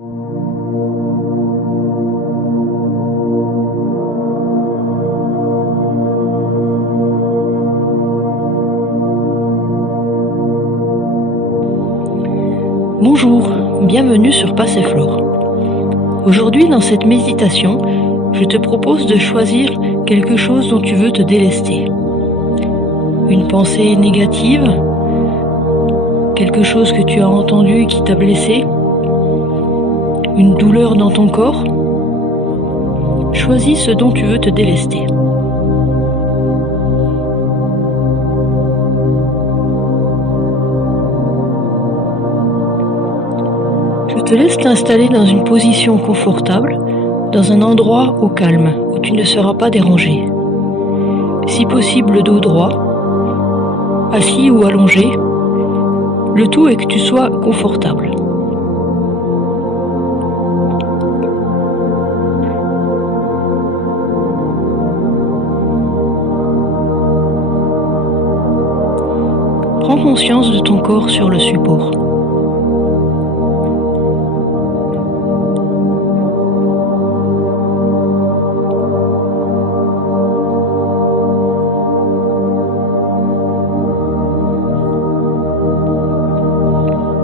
Bonjour, bienvenue sur Passiflore. Aujourd'hui, dans cette méditation, je te propose de choisir quelque chose dont tu veux te délester. Une pensée négative, quelque chose que tu as entendu et qui t'a blessé, une douleur dans ton corps. Choisis ce dont tu veux te délester. Je te laisse t'installer dans une position confortable, dans un endroit au calme, où tu ne seras pas dérangé. Si possible, le dos droit, assis ou allongé, le tout est que tu sois confortable. Prends conscience de ton corps sur le support.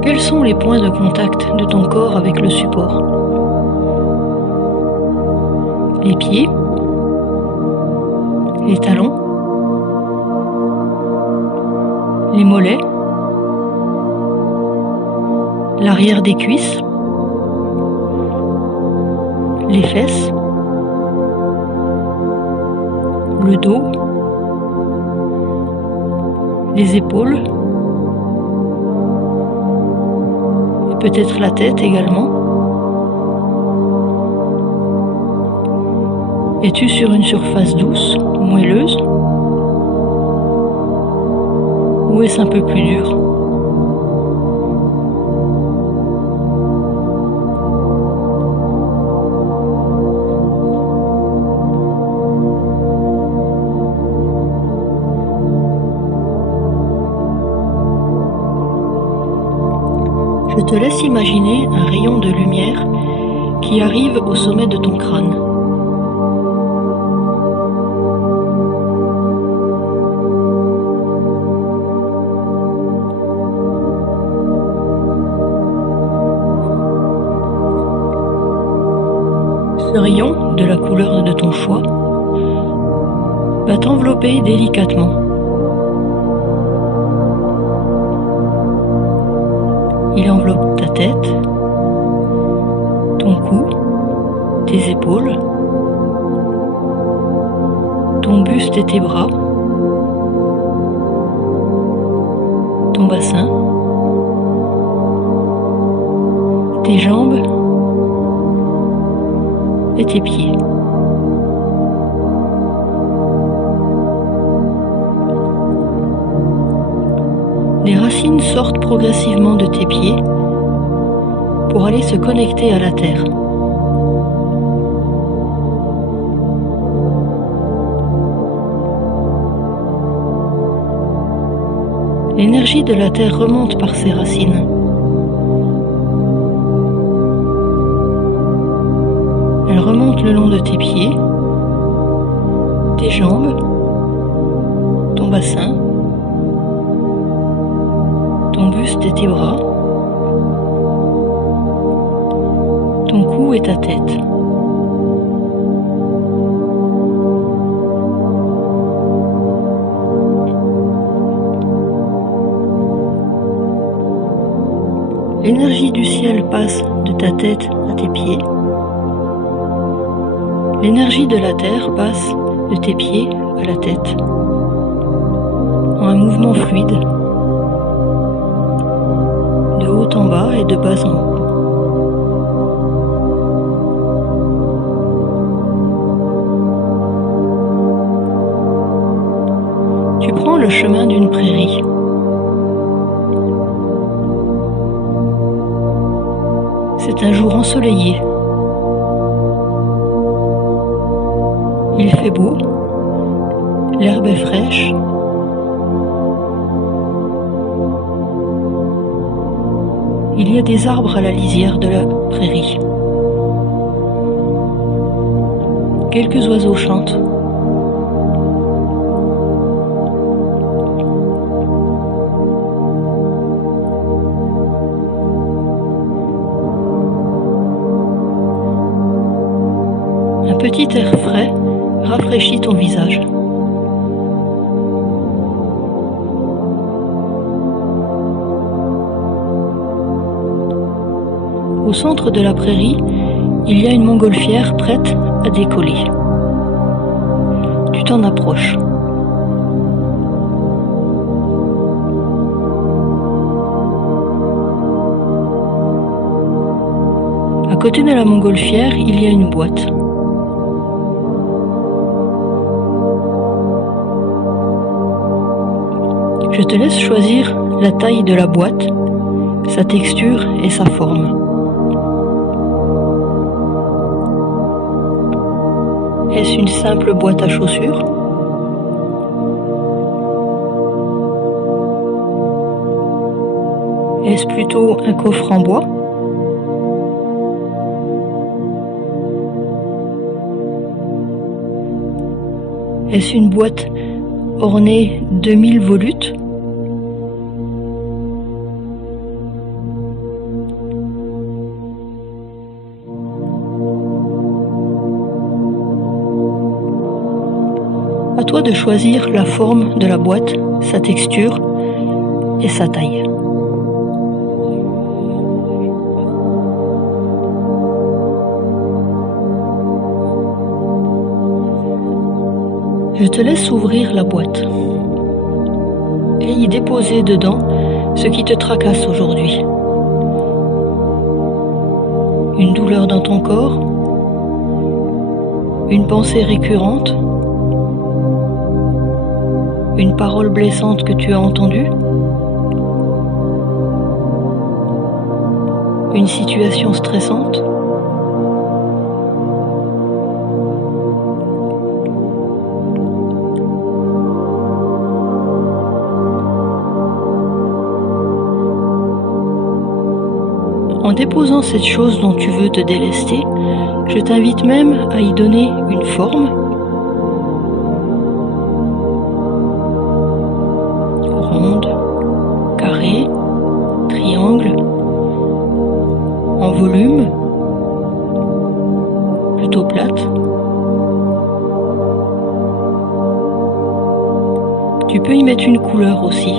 Quels sont les points de contact de ton corps avec le support? Les pieds, les talons, les mollets, l'arrière des cuisses, les fesses, le dos, les épaules, peut-être la tête également. Es-tu sur une surface douce, moelleuse, ou est-ce un peu plus dur? Je te laisse imaginer un rayon de lumière qui arrive au sommet de ton crâne. Ce rayon, de la couleur de ton choix, va t'envelopper délicatement. Il enveloppe ta tête, ton cou, tes épaules, ton buste et tes bras, ton bassin, tes jambes et tes pieds. Les racines sortent progressivement de tes pieds pour aller se connecter à la terre. L'énergie de la terre remonte par ses racines. Elle remonte le long de tes pieds, tes jambes, ton bassin, ton buste et tes bras, ton cou et ta tête. L'énergie du ciel passe de ta tête à tes pieds. L'énergie de la terre passe de tes pieds à la tête, en un mouvement fluide, de haut en bas et de bas en haut. Tu prends le chemin d'une prairie. C'est un jour ensoleillé. Il fait beau, l'herbe est fraîche. il y a des arbres à la lisière de la prairie. Quelques oiseaux chantent. Un petit air frais rafraîchit ton visage. Au centre de la prairie, il y a une montgolfière prête à décoller. Tu t'en approches. À côté de la montgolfière, il y a une boîte. Je te laisse choisir la taille de la boîte, sa texture et sa forme. Est-ce une simple boîte à chaussures? Est-ce plutôt un coffre en bois? Est-ce une boîte ornée de 1000 volutes? À toi de choisir la forme de la boîte, sa texture et sa taille. Je te laisse ouvrir la boîte et y déposer dedans ce qui te tracasse aujourd'hui. Une douleur dans ton corps, une pensée récurrente, une parole blessante que tu as entendue, une situation stressante. En déposant cette chose dont tu veux te délester, je t'invite même à y donner une forme, ronde, carré, triangle, en volume, plutôt plate. Tu peux y mettre une couleur aussi.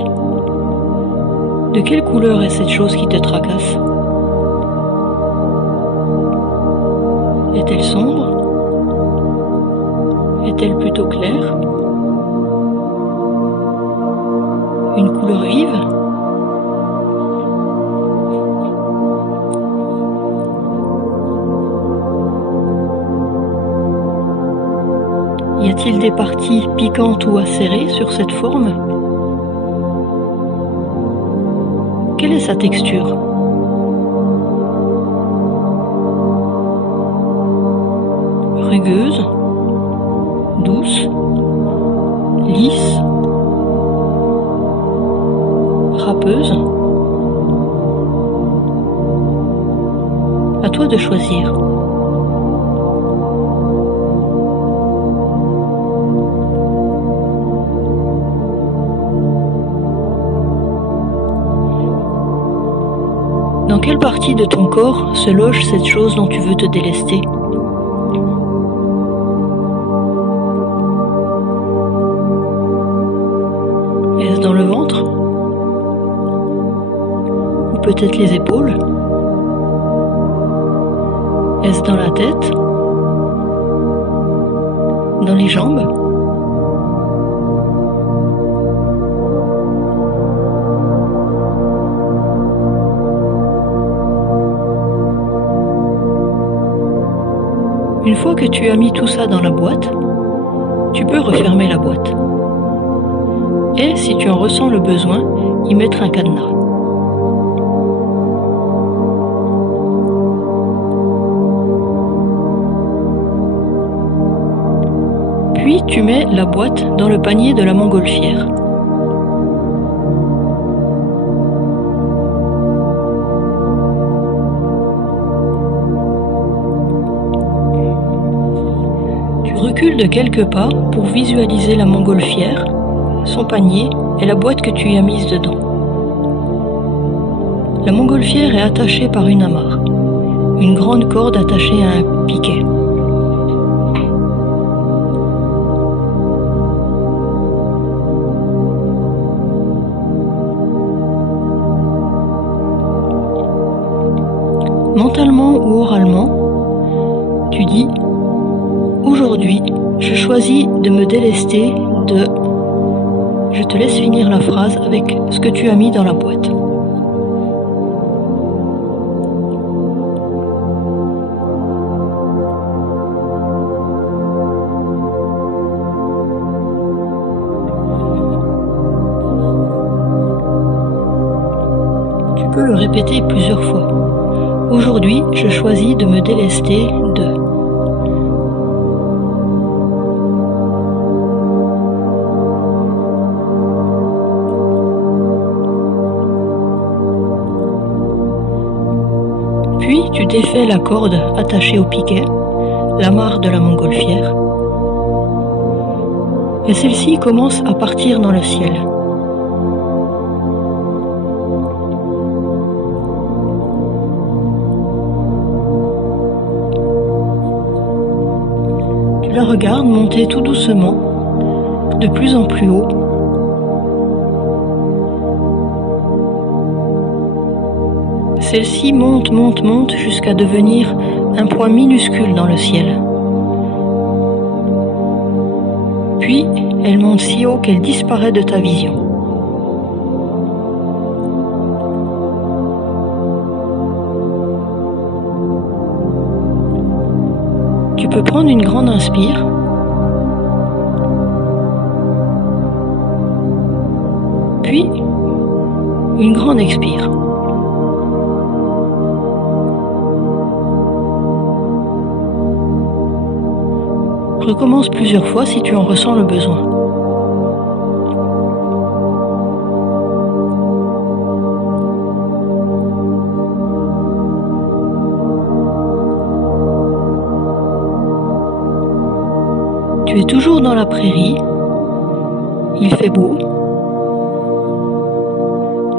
De quelle couleur est cette chose qui te tracasse? Est-elle sombre? Est-elle plutôt claire? Une couleur vive? Y a-t-il des parties piquantes ou acérées sur cette forme? Quelle est sa texture? Rugueuse, douce, lisse, râpeuse. À toi de choisir. Dans quelle partie de ton corps se loge cette chose dont tu veux te délester? Est-ce dans le ventre? Ou peut-être les épaules? Est-ce dans la tête? Dans les jambes? Une fois que tu as mis tout ça dans la boîte, tu peux refermer la boîte. Et si tu en ressens le besoin, y mettre un cadenas. Puis tu mets la boîte dans le panier de la montgolfière. recules de quelques pas pour visualiser la montgolfière, son panier et la boîte que tu y as mise dedans. La montgolfière est attachée par une amarre, une grande corde attachée à un piquet. Mentalement ou oralement, tu dis « Aujourd'hui, je choisis de me délester de… » Je te laisse finir la phrase avec ce que tu as mis dans la boîte. Tu peux le répéter plusieurs fois. Aujourd'hui, je choisis de me délester de… Puis tu défais la corde attachée au piquet, l'amarre de la montgolfière, et celle-ci commence à partir dans le ciel. Tu la regardes monter tout doucement, de plus en plus haut. Celle-ci monte, monte, monte jusqu'à devenir un point minuscule dans le ciel. Puis, elle monte si haut qu'elle disparaît de ta vision. Tu peux prendre une grande inspire. Puis, une grande expire. Recommence plusieurs fois si tu en ressens le besoin. Tu es toujours dans la prairie. Il fait beau.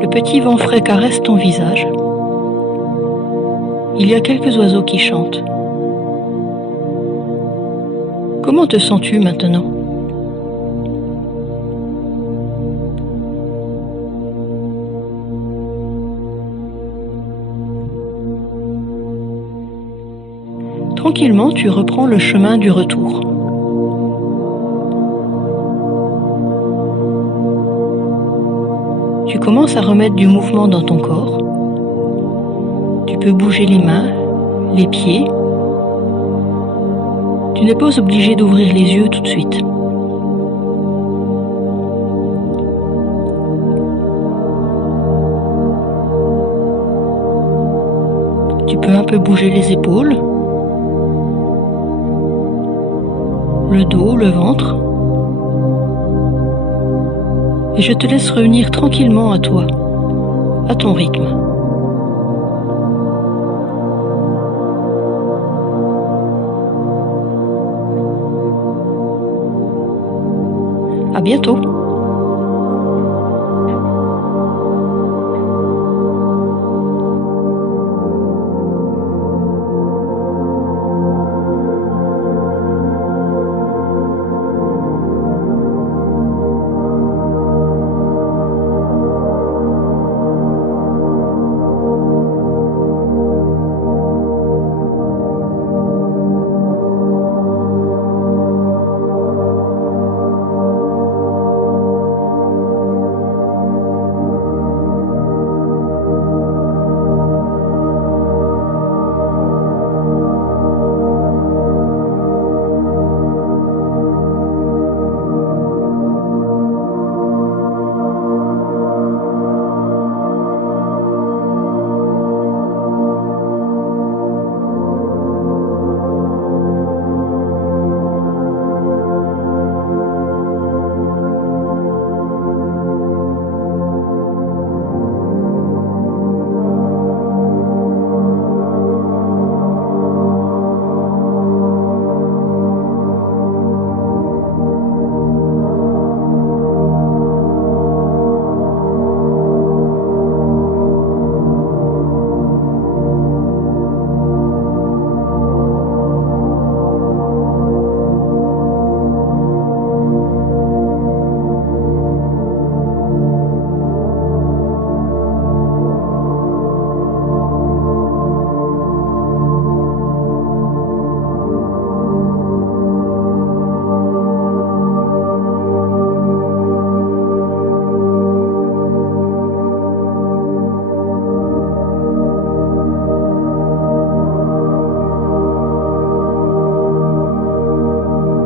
Le petit vent frais caresse ton visage. Il y a quelques oiseaux qui chantent. Comment te sens-tu maintenant? Tranquillement, tu reprends le chemin du retour. Tu commences à remettre du mouvement dans ton corps. Tu peux bouger les mains, les pieds. Tu n'es pas obligé d'ouvrir les yeux tout de suite. Tu peux un peu bouger les épaules, le dos, le ventre. Et je te laisse revenir tranquillement à toi, à ton rythme. À bientôt.